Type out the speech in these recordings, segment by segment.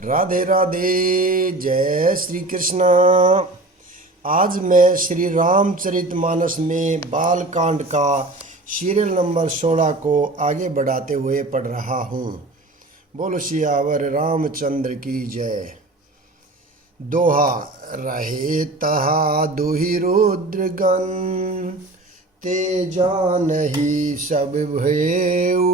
राधे राधे। जय श्री कृष्णा। आज मैं श्री रामचरितमानस में बाल कांड का सीरियल नंबर 16 को आगे बढ़ाते हुए पढ़ रहा हूँ। बोलो सियावर रामचंद्र की जय। दोहा। रहे तहा दुहि रुद्रगण, ते जानहि सब भयउ।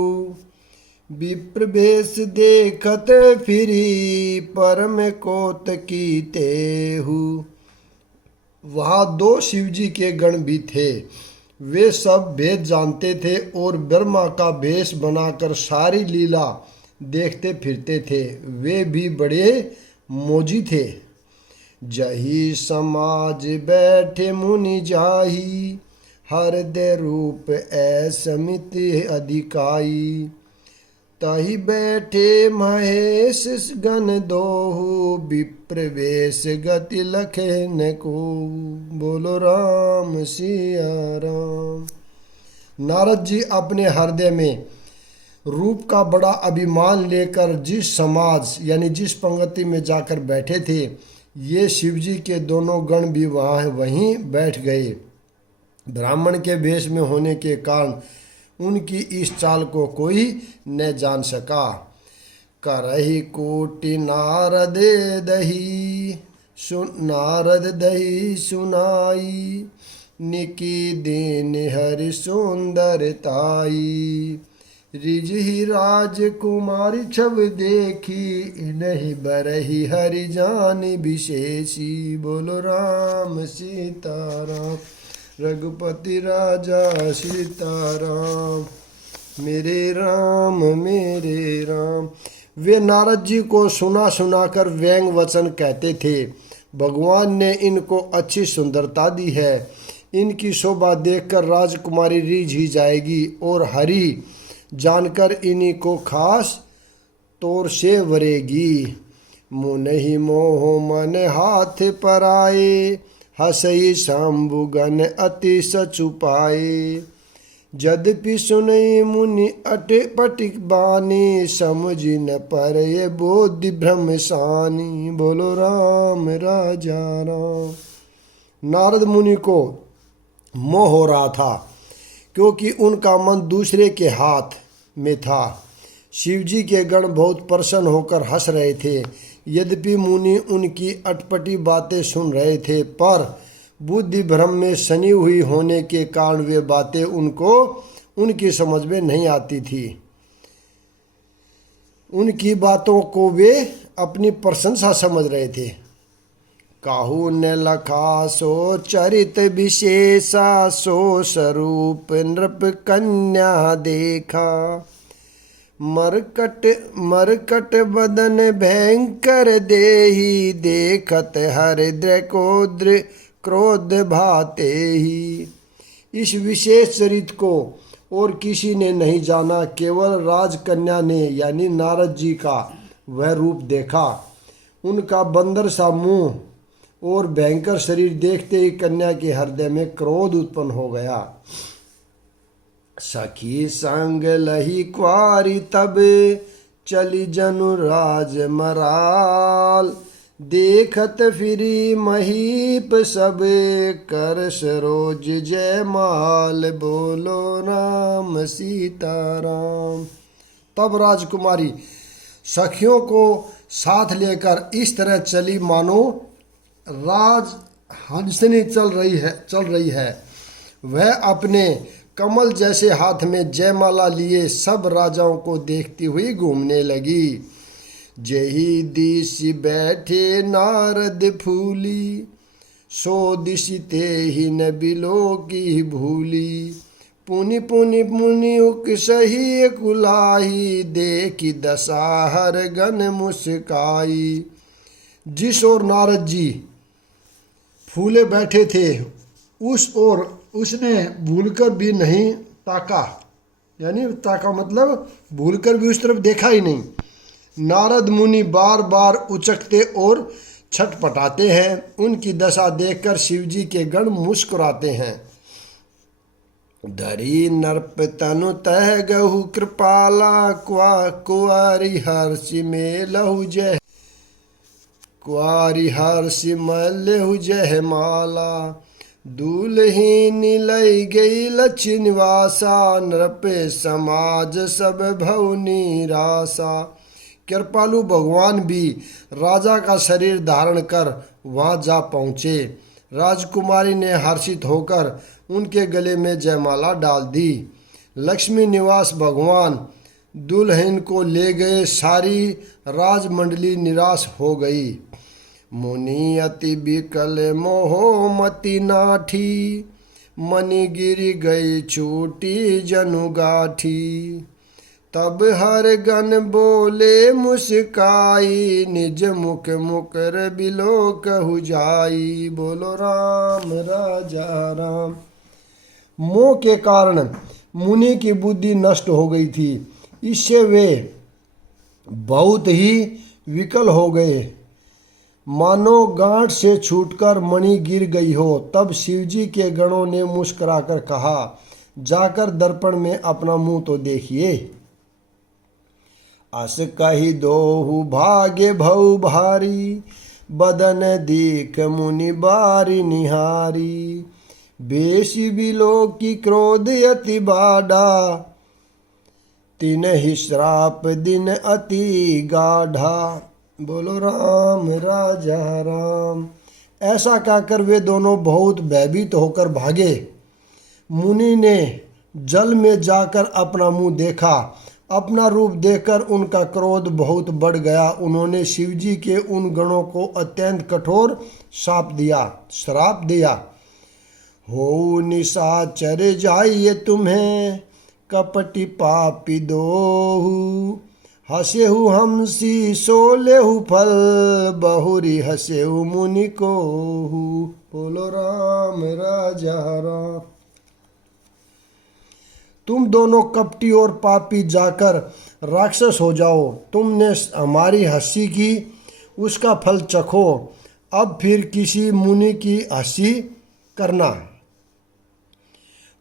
विप्रवेश देखत फिरी, परम कौतकी तेहु। वहाँ दो शिवजी के गण भी थे। वे सब भेद जानते थे और ब्रह्मा का भेष बनाकर सारी लीला देखते फिरते थे। वे भी बड़े मौजी थे। जही समाज बैठे मुनि जाही, हृदय रूप ऐसमित अधिकाई। तही बैठे महेश गण दोहु, विप्रवेश गति लखन को। बोलो राम सिया राम। नारद जी अपने हृदय में रूप का बड़ा अभिमान लेकर जिस समाज यानी जिस पंक्ति में जाकर बैठे थे, ये शिवजी के दोनों गण भी वहीं बैठ गए। ब्राह्मण के वेश में होने के कारण उनकी इस चाल को कोई न जान सका। करहि कोटि नारद दही सुनाई, निकी दीन हरि सुंदरताई। रिजहि राजकुमारी छव देखी, नहीं बरही हरि जान विशेषी। बोलो राम सीताराम। रघुपति राजा सीताराम। मेरे राम मेरे राम। वे नारद जी को सुना सुना कर व्यंग वचन कहते थे। भगवान ने इनको अच्छी सुंदरता दी है। इनकी शोभा देखकर राजकुमारी रीझ ही जाएगी और हरि जानकर इन्हीं को खास तौर से वरेगी। मुनहि मोह मन हाथ पर आए, हसई शंभुगन अति सचुपाए। यद्यपि सुनई मुनि अटे पटिक बानी, समझि न पर ये बोधि भ्रम सानी। बोलो राम राजा राम। नारद मुनि को मोह हो रहा था क्योंकि उनका मन दूसरे के हाथ में था। शिवजी के गण बहुत प्रसन्न होकर हंस रहे थे। यद्यपि मुनि उनकी अटपटी बातें सुन रहे थे, पर बुद्धि भ्रम में सनी हुई होने के कारण वे बातें उनको उनकी समझ में नहीं आती थी। उनकी बातों को वे अपनी प्रशंसा समझ रहे थे। काहू न लखा सो चरित विशेषा, सो स्वरूप नृप कन्या देखा। मरकट बदन भयंकर देही, देखत हृदय को क्रोध भाते ही। इस विशेष चरित को और किसी ने नहीं जाना, केवल राजकन्या ने यानी नारद जी का वह रूप देखा। उनका बंदर सा मुंह और भयंकर शरीर देखते ही कन्या के हृदय में क्रोध उत्पन्न हो गया। सखी संग लही क्वारी तब, चली जनु राज मराल। देखत फिरी महीप सब, कर सरोज जय माल। बोलो राम सीताराम। तब राजकुमारी सखियों को साथ लेकर इस तरह चली मानो राज हंसनी चल रही है। वह अपने कमल जैसे हाथ में जयमाला लिए सब राजाओं को देखती हुई घूमने लगी। जही दिश बैठे नारद फूली, सो दिश ते ही न बिलो की भूली। पुनि पुनि मुनि उक सही कुलाही, देखी दशाहर गण मुस्काई। जिस ओर नारद जी फूले बैठे थे उस ओर उसने भूलकर भी नहीं ताका, यानी ताका मतलब भूलकर भी उस तरफ देखा ही नहीं। नारद मुनि बार बार उचकते और छटपटाते हैं। उनकी दशा देखकर शिवजी के गण मुस्कुराते हैं। धरी नर्प तनु तह गहु कृपाला, कुआरी हर्षि में लहु जय। कुआरी हर्ष मल्यहु जय माला, दूल्हीन लई गई लक्ष्य निवासा, नृप समाज सब भव निराशा। कृपालु भगवान भी राजा का शरीर धारण कर वहां जा पहुँचे। राजकुमारी ने हर्षित होकर उनके गले में जयमाला डाल दी। लक्ष्मी निवास भगवान दुल्हन को ले गए। सारी राजमंडली निराश हो गई। मुनि अति विकल मोह मति नाठी, मनि गिर गई छूटी जनु गाठी। तब हर गण बोले मुस्काई, निज मुख मुकर बिलो कहु जाई। बोलो राम राजा राम। मोह के कारण मुनि की बुद्धि नष्ट हो गई थी। इससे वे बहुत ही विकल हो गए, मानो गांठ से छूटकर मणि गिर गई हो। तब शिवजी के गणों ने मुस्कुराकर कहा, जाकर दर्पण में अपना मुंह तो देखिए। अस कही दोहु भाग्य भव भारी, बदन दीख मुनि बारी निहारी। बेसी बिलो की क्रोध अति बाढ़ा, तिन्हि श्राप दिन अति गाढ़ा। बोलो राम राजा राम। ऐसा कहकर वे दोनों बहुत भयभीत होकर भागे। मुनि ने जल में जाकर अपना मुंह देखा। अपना रूप देखकर उनका क्रोध बहुत बढ़ गया। उन्होंने शिवजी के उन गणों को अत्यंत कठोर श्राप दिया। हो निशाचर जाइए तुम्हें, कपटी पापी दोहु। हसेहु हमसी सोलेहु फल, बहुरी हसेहु मुनि कोहु। बोलो राम राजा राम। तुम दोनों कपटी और पापी जाकर राक्षस हो जाओ। तुमने हमारी हंसी की, उसका फल चखो। अब फिर किसी मुनि की हंसी करना।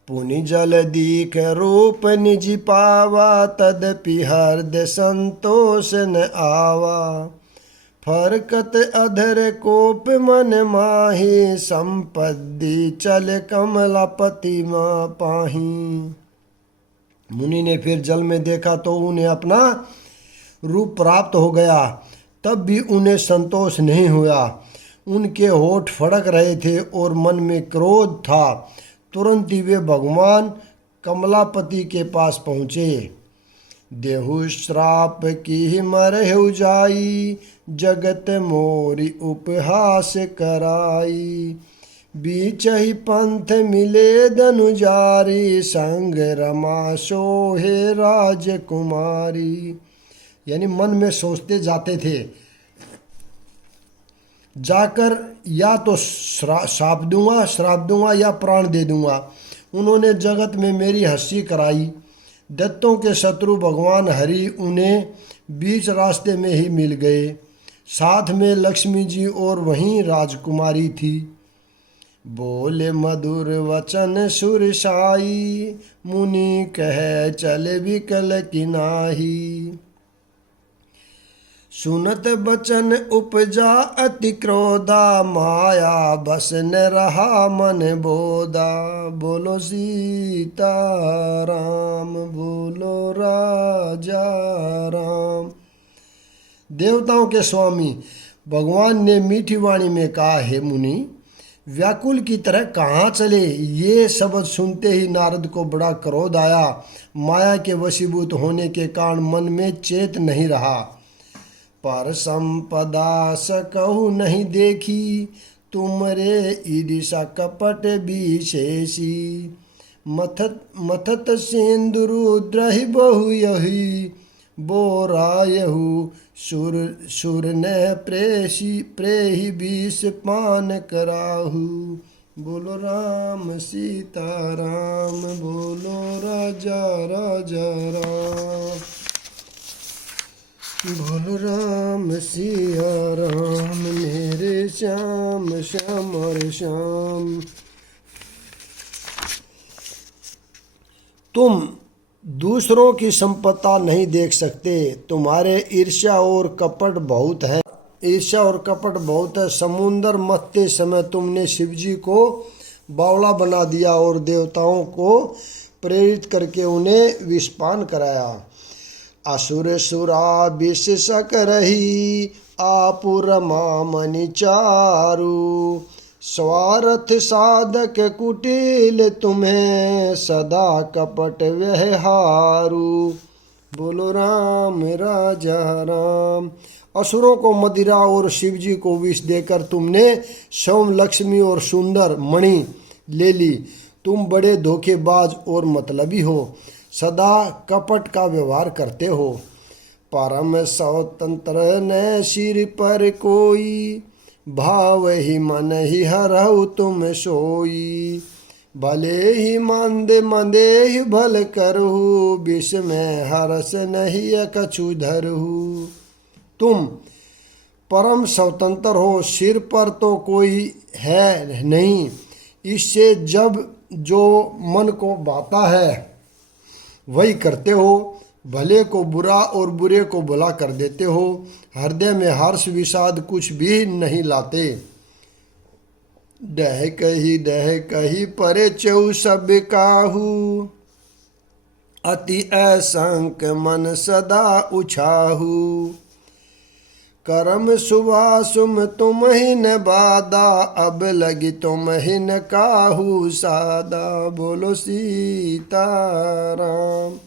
पुनि जल दीख रूप निज पावा, तदपि हृदय संतोष न आवा। फरकत अधर कोप मन माही, संपत्ति चल कमलापति माँ पाही। मुनि ने फिर जल में देखा तो उन्हें अपना रूप प्राप्त हो गया। तब भी उन्हें संतोष नहीं हुआ। उनके होठ फड़क रहे थे और मन में क्रोध था। तुरंत ही वे भगवान कमलापति के पास पहुँचे। देहु श्राप की मरहु जाई, जगत मोरी उपहास कराई। बीच ही पंथ मिले धनुजारी, संग रमा सोहे राजकुमारी। यानी मन में सोचते जाते थे, जाकर या तो श्राप दूंगा या प्राण दे दूंगा। उन्होंने जगत में मेरी हंसी कराई। दैत्यों के शत्रु भगवान हरि उन्हें बीच रास्ते में ही मिल गए। साथ में लक्ष्मी जी और वहीं राजकुमारी थी। बोले मधुर वचन सुरसाई, मुनि कह चले विकल किनाही। सुनत बचन उपजा अति क्रोधा, माया बस न रहा मन बोधा। बोलो सीता राम, बोलो राजा राम। देवताओं के स्वामी भगवान ने मीठी वाणी में कहा, हे मुनि, व्याकुल की तरह कहाँ चले। ये शब्द सुनते ही नारद को बड़ा क्रोध आया। माया के वशीभूत होने के कारण मन में चेत नहीं रहा। पर संपदा सकहु नहीं देखी, तुमरे ईर्षा कपट विशेषी। मथत सिंदूरुद्रहि बहु यही, बोरायहु सुर ने प्रेही विष पान कराहु। बोलो राम सीता राम, बोलो राजा राजा राम। बोलो राम सिया राम, मेरे श्याम श्याम और श्याम। तुम दूसरों की संपदा नहीं देख सकते, तुम्हारे ईर्ष्या और कपट बहुत है, ईर्ष्या और कपट बहुत है। समुंदर मथते समय तुमने शिवजी को बावला बना दिया और देवताओं को प्रेरित करके उन्हें विषपान कराया। असुर सुरा विष सकरही आपुर मामनि चारु। स्वार्थ साधक कुटिल तुम्हें सदा कपट व्यवहारु। बोलो राम राजा राम। असुरों को मदिरा और शिवजी को विष देकर तुमने सोम लक्ष्मी और सुंदर मणि ले ली। तुम बड़े धोखेबाज और मतलबी हो, सदा कपट का व्यवहार करते हो। परम स्वतंत्र न सिर पर कोई, भाव ही मन ही हरहु तुम सोई। भले ही मंदे मंदे ही भल करहु, विष में हरस नहीं कछु धरहु। तुम परम स्वतंत्र हो, सिर पर तो कोई है नहीं। इससे जब जो मन को भाता है वही करते हो। भले को बुरा और बुरे को भला कर देते हो। हृदय में हर्ष विषाद कुछ भी नहीं लाते। डह कही परे चौ सब काहू, अति असंक मन सदा उछाहू। करम सुभासुम तुम ही न बादा, अब लगी तुम ही न काहू सादा। बोलो सीताराम।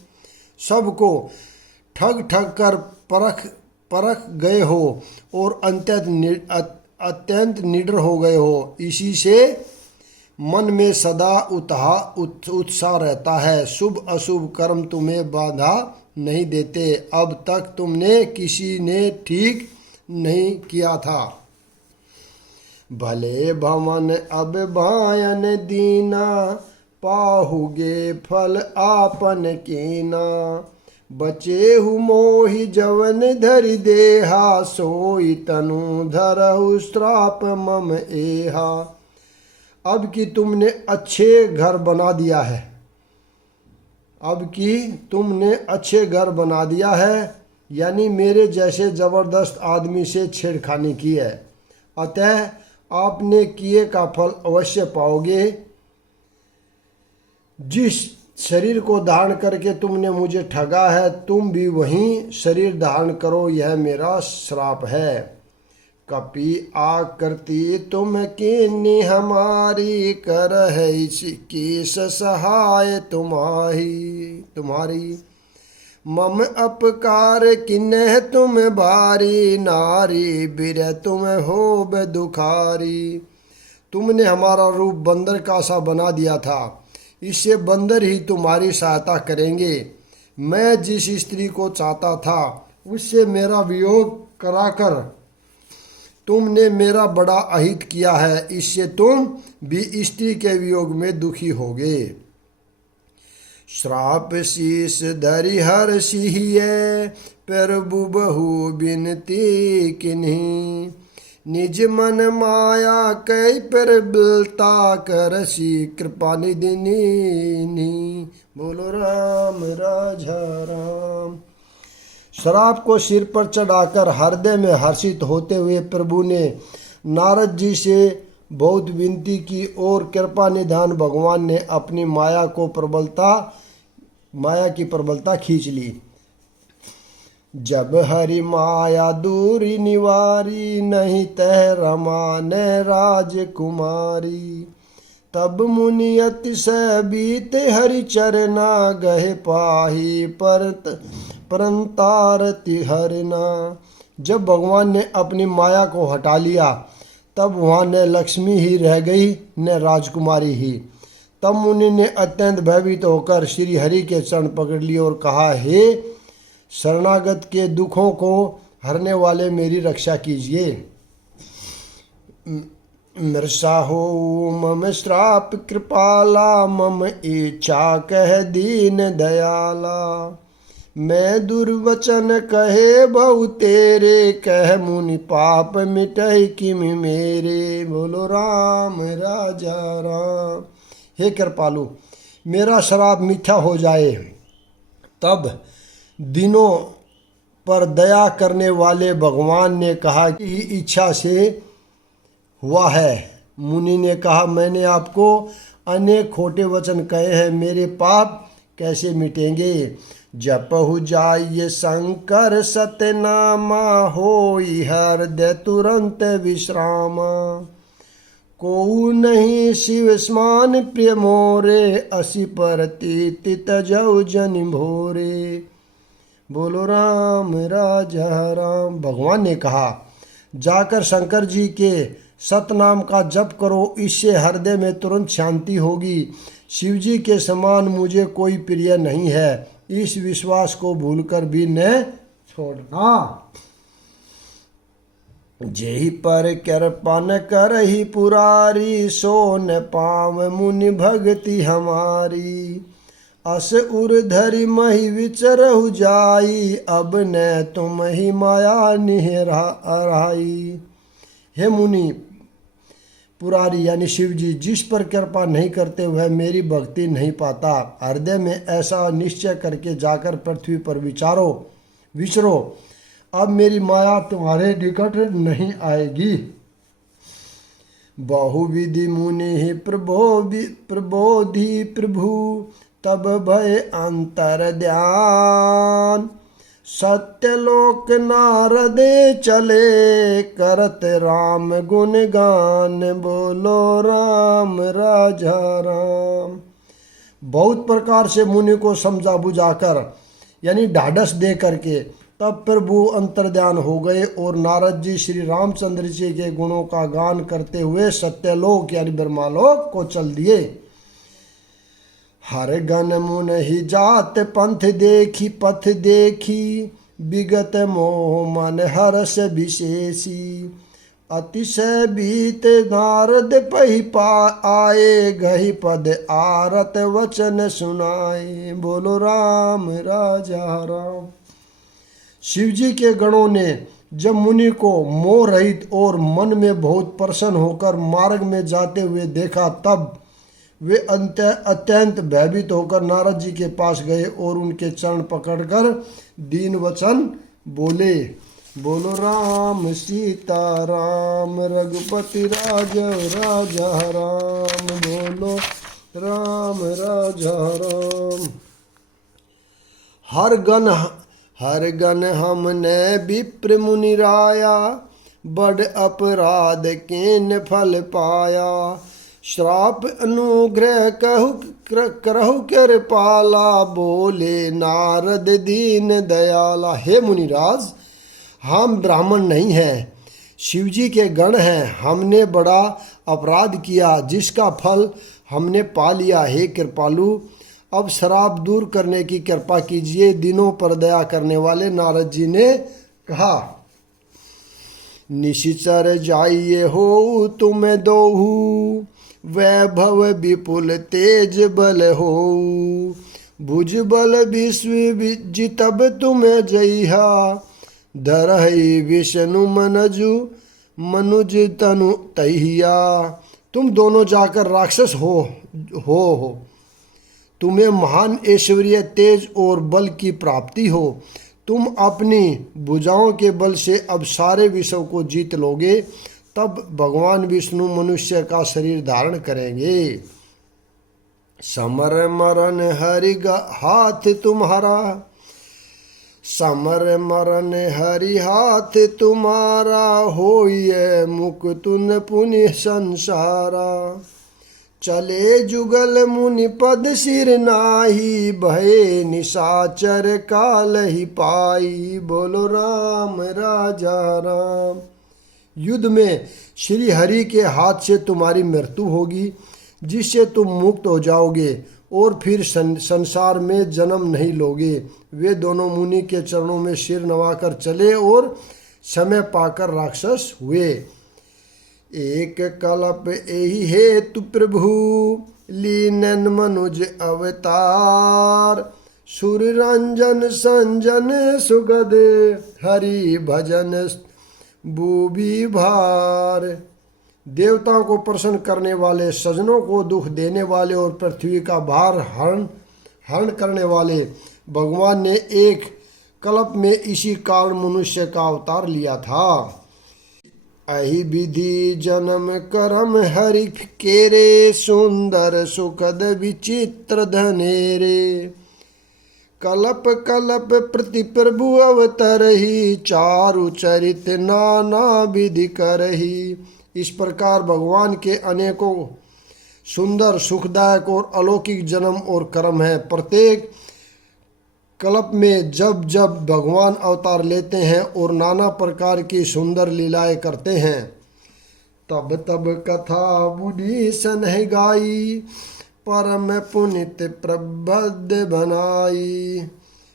सबको ठग ठग कर परख गए हो और अत्यंत निडर हो गए हो। इसी से मन में सदा उत्साह रहता है। शुभ अशुभ कर्म तुम्हें बाधा नहीं देते। अब तक तुमने किसी ने ठीक नहीं किया था। भले भवन अब भायन दीना, पाहुगे फल आपन कीना। बचे हु मोहि जवन धरि देहा, सोई तनु धरहु श्राप मम एहा। अब कि तुमने अच्छे घर बना दिया है, यानी मेरे जैसे जबरदस्त आदमी से छेड़खानी की है। अतः आपने किए का फल अवश्य पाओगे। जिस शरीर को धारण करके तुमने मुझे ठगा है, तुम भी वही शरीर धारण करो, यह मेरा श्राप है। कपि आकृति तुम कीन्ही हमारी, करहै किस सहाय तुम्हारी। मम अपकार किन्ह तुम भारी, नारी बिरह तुम होब दुखारी। तुमने हमारा रूप बंदर का सा बना दिया था, इससे बंदर ही तुम्हारी सहायता करेंगे। मैं जिस स्त्री को चाहता था उससे मेरा वियोग कराकर तुमने मेरा बड़ा अहित किया है। इससे तुम भी स्त्री के वियोग में दुखी होगे। श्राप शीस धरि हर सिहिए, प्रभु बहु बिनती किन्हीं। निज मन माया कई पर बिलता, करसी कृपा निधिनी। बोलो राम राजा राम। शराब को सिर पर चढ़ाकर हृदय में हर्षित होते हुए प्रभु ने नारद जी से बहुत विनती की और कृपा निधान भगवान ने अपनी माया की प्रबलता खींच ली। जब हरि माया दूरी निवारी, नहीं तह रमा न राजकुमारी। तब मुनि अतिशय बीते हरि चरना, गहे पाही परंतारति हरिना। जब भगवान ने अपनी माया को हटा लिया तब वहाँ न लक्ष्मी ही रह गई न राजकुमारी ही। तब मुनि ने अत्यंत भयभीत होकर श्री हरि के चरण पकड़ लिए और कहा, हे शरणागत के दुखों को हरने वाले मेरी रक्षा कीजिए। मृषा हो मम श्राप कृपाला, मम इच्छा कह दीन दयाला। मैं दुर्वचन कहे बहु तेरे, कह मुनि पाप मिटै किमि मेरे। बोलो राम राजा राम। हे कृपालु, मेरा श्राप मिथ्या हो जाए तब दिनों पर दया करने वाले भगवान ने कहा कि इच्छा से हुआ है। मुनि ने कहा, मैंने आपको अनेक खोटे वचन कहे हैं, मेरे पाप कैसे मिटेंगे? जपहु जाइए शंकर सतनामा, होई हृदय तुरंत विश्राम। को नहीं शिव स्मान प्रिय मोरे, असी परति तजौ जन भोरे। बोलो राम राजा राम। भगवान ने कहा, जाकर शंकर जी के सतनाम का जप करो, इससे हृदय में तुरंत शांति होगी। शिव जी के समान मुझे कोई प्रिय नहीं है, इस विश्वास को भूलकर भी न छोड़ना। जेहि पर कृपा न करहि पुरारी, सो न पाव मुनि भगति हमारी। अस उर धरि मही विचरहु जाई, अब न तुम ही माया निहराई। हे मुनि, पुरारी यानी शिव जी जिस पर कृपा नहीं करते वह मेरी भक्ति नहीं पाता। हृदय में ऐसा निश्चय करके जाकर पृथ्वी पर विचरो। अब मेरी माया तुम्हारे निकट नहीं आएगी। बहुविधि मुनि ही प्रबोधि प्रभु, तब भय अंतर ध्यान। सत्यलोक नारदे चले, करत राम गुण गान। बोलो राम राजा राम। बहुत प्रकार से मुनि को समझा बुझाकर यानी ढाढ़स दे करके तब प्रभु अंतर्ध्यान हो गए और नारद जी श्री रामचंद्र जी के गुणों का गान करते हुए सत्यलोक यानी ब्रह्मालोक को चल दिए। हर गण मुन ही जात पंथ देखी, पथ देखी विगत मोह मन हर्ष विशेषी। अतिशय बीत नारद पही आए, गही पद आरत वचन सुनाए। बोलो राम राजा राम। शिव जी के गणों ने जब मुनि को मोह रहित और मन में बहुत प्रसन्न होकर मार्ग में जाते हुए देखा, तब वे अत्यंत भयभीत होकर नारद जी के पास गए और उनके चरण पकड़कर दीन वचन बोले। बोलो राम सीता राम, रघुपति राजा राम। बोलो राम राजा राम। हर गण हमने विप्र मुनि राया, बड़ अपराध केन फल पाया। श्राप अनुग्रह करहु कृपाला, बोले नारद दीन दयाला। हे मुनिराज, हम ब्राह्मण नहीं हैं, शिवजी के गण हैं। हमने बड़ा अपराध किया जिसका फल हमने पा लिया। हे कृपालु, अब शराब दूर करने की कृपा कीजिए। दिनों पर दया करने वाले नारद जी ने कहा, निशिचर जाइए हो तुम्हें दोहू, वैभव विपुल तेज बल हो। भुज बल विश्व जितब तुम्हें जइहा, धरहि विष्णु मनुज तनु तहिया। तुम दोनों जाकर राक्षस हो। तुम्हें महान ऐश्वर्य तेज और बल की प्राप्ति हो। तुम अपनी भुजाओं के बल से अब सारे विश्व को जीत लोगे। तब भगवान विष्णु मनुष्य का शरीर धारण करेंगे। समर मरण हरि हाथ तुम्हारा, समर मरण हरि हाथ तुम्हारा। होइए मुकुतुन पुण्य संसारा। चले जुगल मुनि पद सिर नाही, भय निशाचर काल ही पाई। बोलो राम राजा राम। युद्ध में श्री हरि के हाथ से तुम्हारी मृत्यु होगी, जिससे तुम मुक्त हो जाओगे और फिर संसार में जन्म नहीं लोगे। वे दोनों मुनि के चरणों में सिर नवाकर चले और समय पाकर राक्षस हुए। एक कल्प यही हेतु प्रभु, लीनन मनुज अवतार। सुर रंजन संजन सुगद, हरि भजन बूबी भार। देवताओं को प्रसन्न करने वाले, सजनों को दुख देने वाले और पृथ्वी का भार हरण करने वाले भगवान ने एक कल्प में इसी कारण मनुष्य का अवतार लिया था। अहि विधि जन्म करम हरि केरे, सुंदर सुखद विचित्र धनेरे। कल्प कल्प प्रति प्रभु अवतरहि, चारु चरित नाना विधि करहि। इस प्रकार भगवान के अनेकों सुंदर सुखदायक और अलौकिक जन्म और कर्म है। प्रत्येक कल्प में जब जब भगवान अवतार लेते हैं और नाना प्रकार की सुंदर लीलाएं करते हैं, तब तब कथा मुनि सनह गाई, परम पुनित प्रबद्ध बनाई।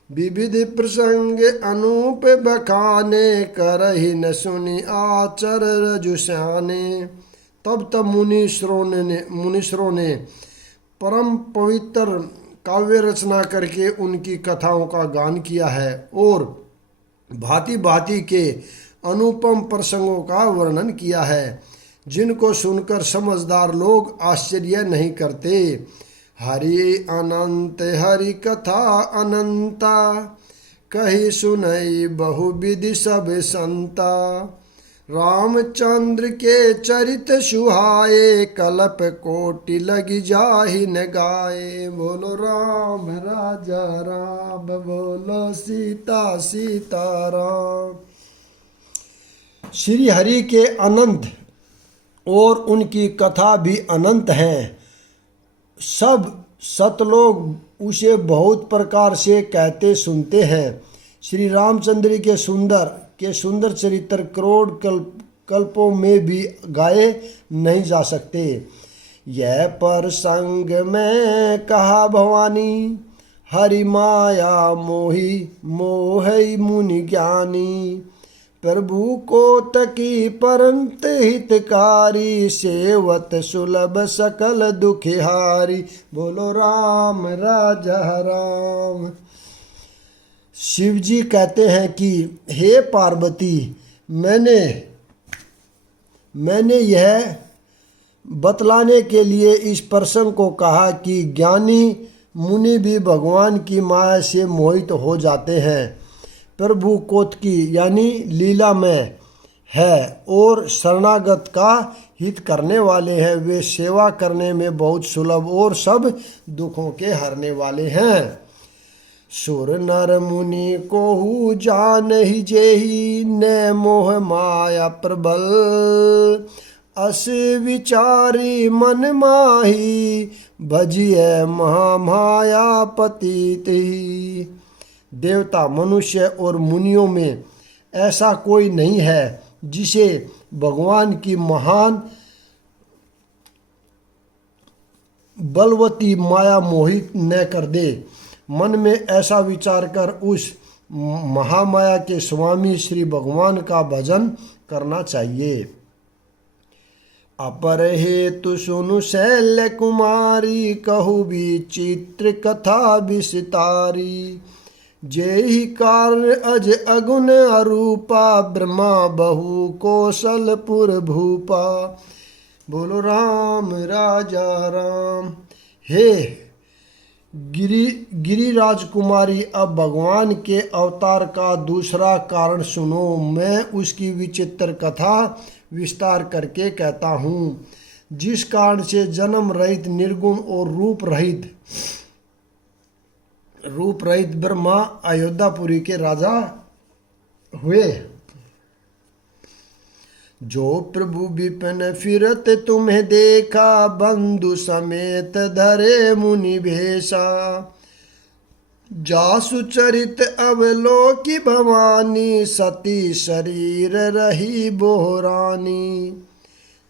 विविध प्रसंग अनूप बखाने, करहि न सुनि आचर रजुस्याने। तब तब मुनीश्वरों ने परम पवित्र काव्य रचना करके उनकी कथाओं का गान किया है और भांति भांति के अनुपम प्रसंगों का वर्णन किया है, जिनको सुनकर समझदार लोग आश्चर्य नहीं करते। हरि अनंत हरि कथा अनंता, कही सुनई बहुविधि सब संता। रामचंद्र के चरित सुहाए, कल्प कोटि लगी जाहि न गाए। बोलो राम राजा राम, बोलो सीता सीताराम। श्री हरि के अनंत और उनकी कथा भी अनंत हैं। सब सतलोग उसे बहुत प्रकार से कहते सुनते हैं। श्री रामचंद्र के सुंदर चरित्र करोड़ कल्पों में भी गाए नहीं जा सकते। यह प्रसंग में कहा भवानी, हरि माया मोहि मोहई मुनि ज्ञानी। प्रभु को तकी परंत हितकारी, सेवत सुलभ सकल दुखिहारी। बोलो राम राजा राम। शिव जी कहते हैं कि हे पार्वती, मैंने यह बतलाने के लिए इस प्रसंग को कहा कि ज्ञानी मुनि भी भगवान की माया से मोहित हो जाते हैं। प्रभु कोतकी यानी लीला में है और शरणागत का हित करने वाले हैं। वे सेवा करने में बहुत सुलभ और सब दुखों के हरने वाले हैं। सुर नर मुनि कोहु जान ही जेहि, न मोह माया प्रबल। अस विचारी मन माही, भजिय महामाया पतित। देवता मनुष्य और मुनियों में ऐसा कोई नहीं है जिसे भगवान की महान बलवती माया मोहित न कर दे। मन में ऐसा विचार कर उस महामाया के स्वामी श्री भगवान का भजन करना चाहिए। अपर हेतु सुनु शैल्य कुमारी, कहु विचित्र कथा विस्तारी। जेहि कारण अज अगुन अरूपा, ब्रह्मा बहु कौशलपुर भूपा। बोलो राम राजा राम। हे गिरिराज कुमारी, अब भगवान के अवतार का दूसरा कारण सुनो। मैं उसकी विचित्र कथा विस्तार करके कहता हूँ। जिस कारण से जन्म रहित निर्गुण और रूप रहित ब्रह्मा अयोध्यापुरी के राजा हुए। जो प्रभु विपिन फिरत तुम्हें देखा, बंधु समेत धरे मुनि भेषा। जासु चरित अवलोकी भवानी, सती शरीर रही बोहरानी।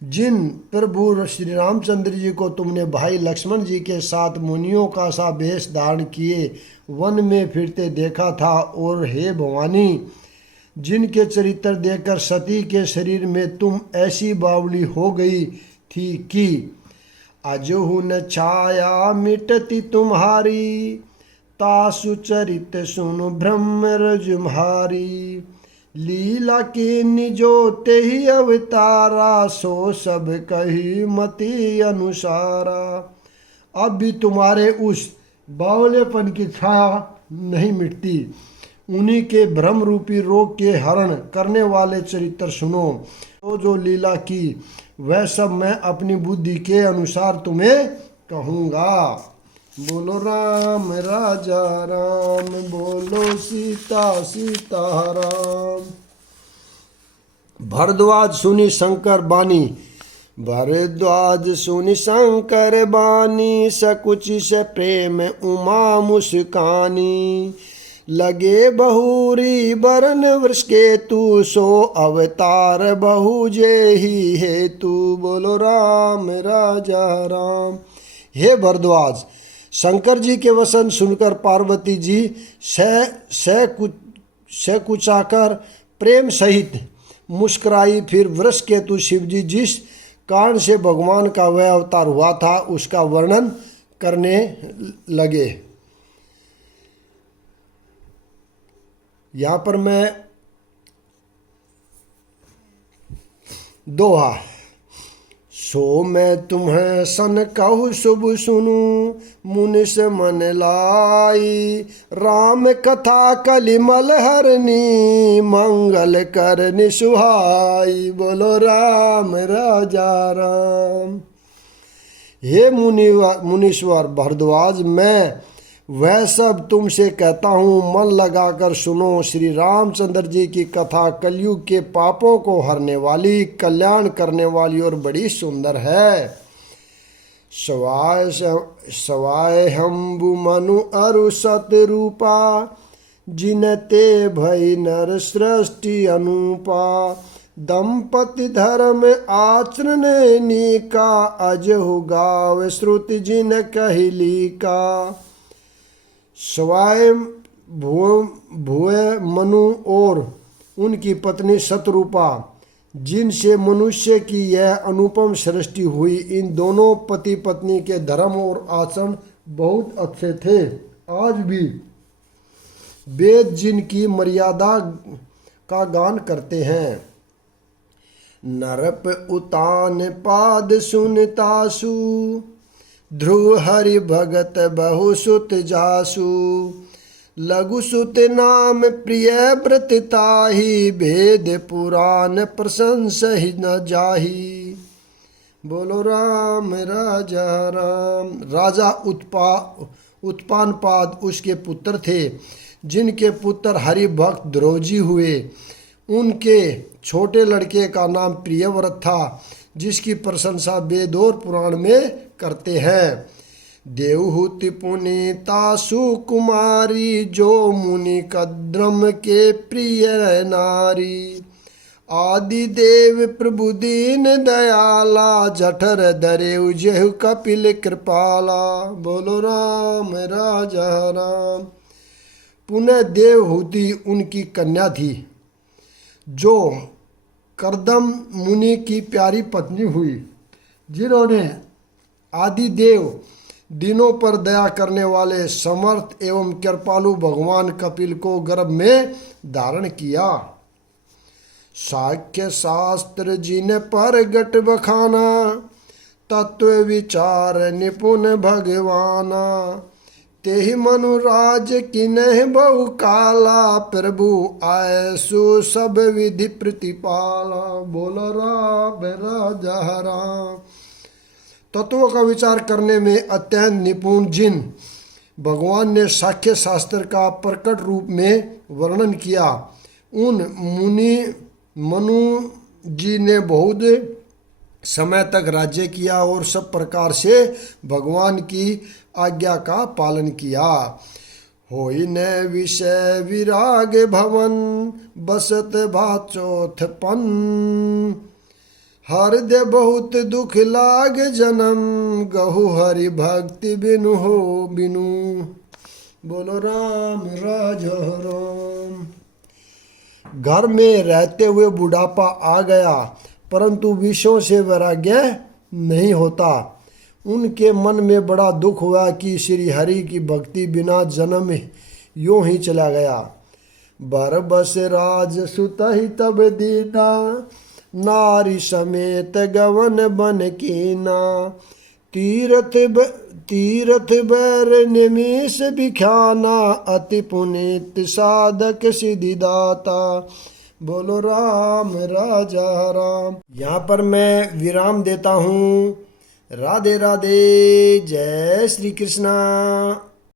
जिन प्रभु श्री रामचंद्र जी को तुमने भाई लक्ष्मण जी के साथ मुनियों का सा वेश धारण किए वन में फिरते देखा था, और हे भवानी, जिनके चरित्र देखकर सती के शरीर में तुम ऐसी बावली हो गई थी कि अजहु न छाया मिटती तुम्हारी। तासु चरित सुनु ब्रह्म रजुम्हारी। लीला की निजोते ही अवतारा, सो सब कही मति अनुसारा। अब भी तुम्हारे उस बावलेपन की छाया नहीं मिटती। उन्हीं के भ्रम रूपी रोग के हरण करने वाले चरित्र सुनो। तो जो लीला की वह सब मैं अपनी बुद्धि के अनुसार तुम्हें कहूँगा। बोलो राम राजा राम, बोलो सीता सीताराम। भरद्वाज सुनी शंकर बानी, भरद्वाज सुनि शंकर बानी, सकुचि से प्रेम उमा मुस्कानी। लगे बहुरी बरन वृष के तू, सो अवतार बहु जे ही हेतु। बोलो राम राजा राम। हे भरद्वाज, शंकर जी के वचन सुनकर पार्वती जी सह कुचाकर प्रेम सहित मुस्कुराई। फिर वृष केतु शिव जी जिस कारण से भगवान का वह अवतार हुआ था उसका वर्णन करने लगे। यहाँ पर मैं दोहा। सो मैं तुम्हें सन कहूँ शुभ सुनू, मुनिस मन लाई। राम कथा कलिमल हरनी, मंगल करनि सुहाई। बोलो राम राजा राम। हे मुनीश्वर भरद्वाज, मैं वह सब तुमसे कहता हूँ, मन लगाकर सुनो। श्री रामचंद्र जी की कथा कलयुग के पापों को हरने वाली, कल्याण करने वाली और बड़ी सुंदर है। सवाय हम्बु मनु अरु सत रूपा, जिनते भई नर सृष्टि अनुपा। दंपति धर्म आचरण नीका, अजहु गाव श्रुति जिन कहली का। सवाय भुए मनु और उनकी पत्नी शतरूपा, जिनसे मनुष्य की यह अनुपम सृष्टि हुई, इन दोनों पति पत्नी के धर्म और आचरण बहुत अच्छे थे। आज भी वेद जिनकी मर्यादा का गान करते हैं। नरप उतान पाद सुनतासु, ध्रुव हरि भगत बहु सुत जासु। लघु सुत नाम प्रिय व्रत ताही, भेद पुराण प्रशंस ही न जाही। बोलो राम राजा राम। राजा उत्पानपाद उसके पुत्र थे, जिनके पुत्र हरि भक्त ध्रुव जी हुए। उनके छोटे लड़के का नाम प्रियव्रत था, जिसकी प्रशंसा वेद और पुराण में करते हैं। देवहूति पुनीता सुकुमारी, जो मुनि कद्रम के प्रिय नारी। आदि देव प्रभु दीन दयाला, जठर धरे उजहु कपिल कृपाला। बोलो राम राजा राम। पुनः देवहूति उनकी कन्या थी, जो करदम मुनि की प्यारी पत्नी हुई, जिन्होंने आदि देव दिनों पर दया करने वाले समर्थ एवं कृपालु भगवान कपिल को गर्भ में धारण किया। साख्य शास्त्र जिन पर गट बखाना, तत्व विचार निपुण भगवाना। तेहि मनुराज किन्ह बहु काला, प्रभु आयसु सब विधि प्रतिपाला। बोलो राम राजा राम। तत्वों का विचार करने में अत्यंत निपुण जिन भगवान ने साख्य शास्त्र का प्रकट रूप में वर्णन किया, उन मनु जी ने बहुत समय तक राज्य किया और सब प्रकार से भगवान की आज्ञा का पालन किया। होई न विषय विराग भवन, बसत भाचोथ पन। हृदय बहुत दुख लाग जन्म, गहु हरि भक्ति बिनु हो बिनु। बोलो राम राजा राम। घर में रहते हुए बुढ़ापा आ गया, परंतु विषयों से वैराग्य नहीं होता। उनके मन में बड़ा दुख हुआ कि श्री हरि की भक्ति बिना जन्म यूं ही चला गया। बरबस राज सुत ही तब दीना, नारी समेत गवन बन कीना। तीर्थ बैर निमिष बिख्याना अति पुनीत साधक सिद्धिदाता। बोलो राम राजा राम। यहाँ पर मैं विराम देता हूँ। राधे राधे। जय श्री कृष्णा।